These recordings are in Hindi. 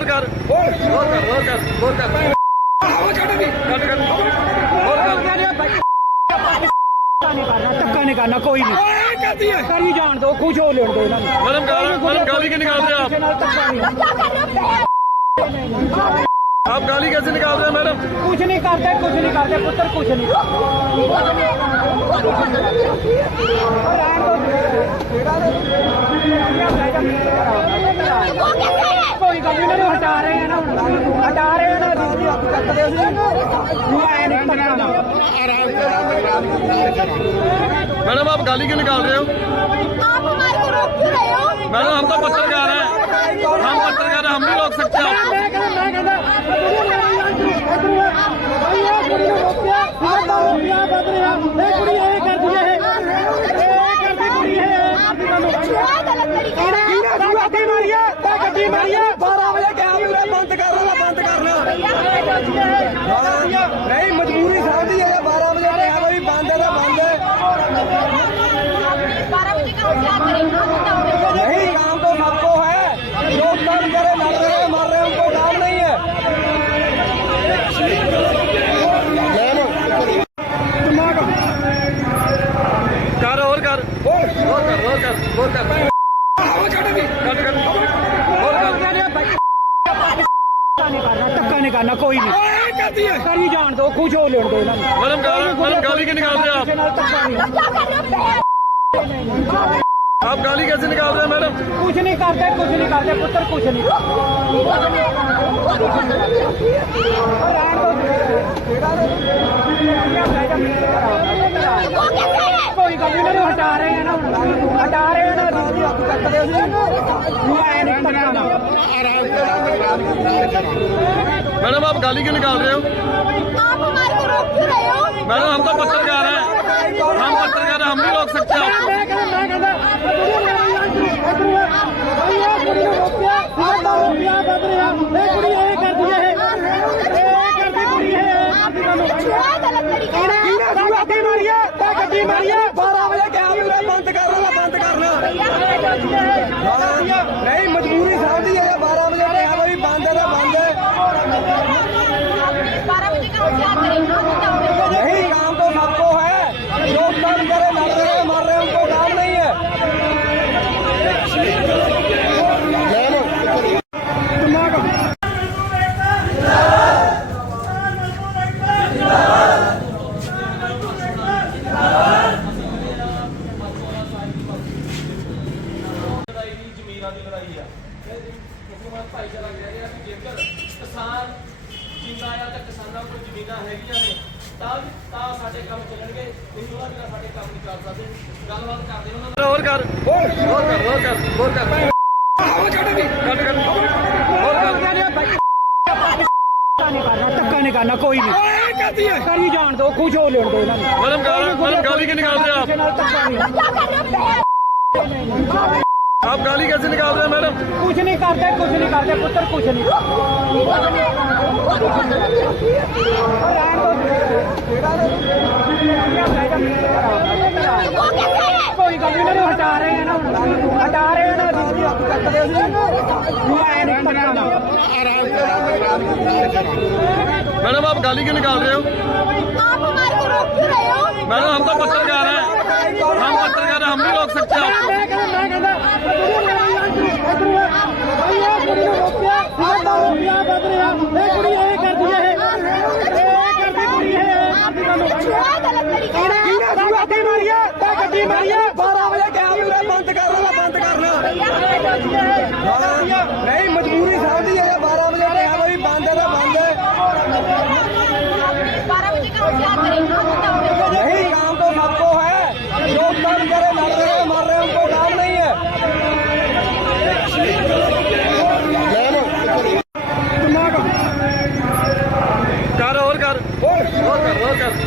बोल कर बोल कर बोल कर बोल कर आप गाली कैसे निकाल रहे हैं मैडम कुछ नहीं करते कुछ नहीं करते पुत्र कुछ नहीं मैडम आप गाली क्यों निकाल रहे हो मैडम हम तो पत्थर जा रहे हैं हम पत्थर जा रहे हैं हम भी रोक सकते हैं नहीं मजबूरी शादी है बारह बजे बंद है बंद है नहीं काम तो मको है जो काम करे, करे, करे मर रहे हैं मर रहे हैं उनको काम नहीं है कर और कर और कर और कर और कर कोई नहीं जान दो खुश हो लेने रहे आप तो गाली कैसे निकाल रहे हैं मैडम कुछ नहीं करते कुछ नहीं करते पुत्र कुछ नहीं हटा रहे हैं ना हटा रहे हैं ना मैडम आप गाली क्यों निकाल रहे हो मैडम हम तो पत्थर जा रहे हैं हम पत्थर जा रहे हैं हम भी रोक सकते हैं ਕਿਸਾਨ ਜਿੰਨਾ ਆ ਤਾਂ ਕਿਸਾਨਾਂ ਕੋਲ ਜ਼ਮੀਨਾਂ ਹੈਗੀਆਂ ਨੇ ਤਾਂ ਤਾਂ ਸਾਡੇ ਕੰਮ ਚੱਲਣਗੇ ਇਹੋ ਜਿਹਾ ਸਾਡੇ ਕੰਮ ਨਹੀਂ ਚੱਲ ਸਕਦੇ ਗੱਲਬਾਤ ਕਰਦੇ ਉਹਨਾਂ ਨਾਲ ਹੋਰ ਕਰ ਹੋਰ ਕਰ ਹੋਰ ਕਰ ਹੋਰ ਕਰ ਹੋਰ ਕਰ ਹੋਰ ਕਰ ਹੋਰ ਕਰ ਨਾ ਕੋਈ ਨਹੀਂ ਓਏ ਕਹਦੀ ਹੈ ਕਰੀ ਜਾਣ ਦੋ ਖੁਸ਼ ਹੋ ਲੈਣ ਦੋ ਇਹਨਾਂ ਨੂੰ ਮਰਮ ਗਾਲ ਮਰਮ ਗਾਲੀ ਕਿ ਨਿਕਾਲਦੇ ਆਪ आप गाली कैसे निकाल रहे हैं मैडम कुछ नहीं करते कुछ नहीं करते पुत्र कुछ नहीं कोई गाली मैडम आप गाली क्यों निकाल रहे हो मैडम हम तो पत्थर जा रहे हैं हम पत्थर जा रहे हैं हम भी रोक सकते हैं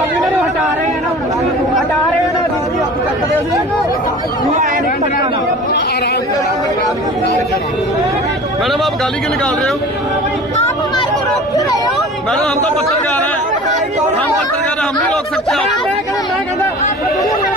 मैडम आप गाली क्यों निकाल रहे हो मैडम हम तो पत्थर जा रहे हैं हम पत्थर जा रहे हैं हम भी रोक सकते हैं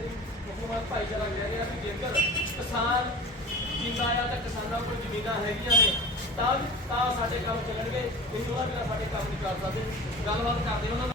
ਕਿਸਾਨ ਜਿੰਦਾ ਤਾਂ ਕਿਸਾਨਾਂ ਕੋਲ ਜ਼ਮੀਨਾਂ ਹੈਗੀਆਂ ਨੇ ਤਾਂ ਤਾਂ ਸਾਡੇ ਕੰਮ ਚੱਲਣਗੇ ਇਹ ਵੀ ਸਾਡੇ ਕੰਮ ਨਹੀਂ ਕਰ ਸਕਦੇ ਗੱਲਬਾਤ ਕਰਦੇ ਉਹਨਾਂ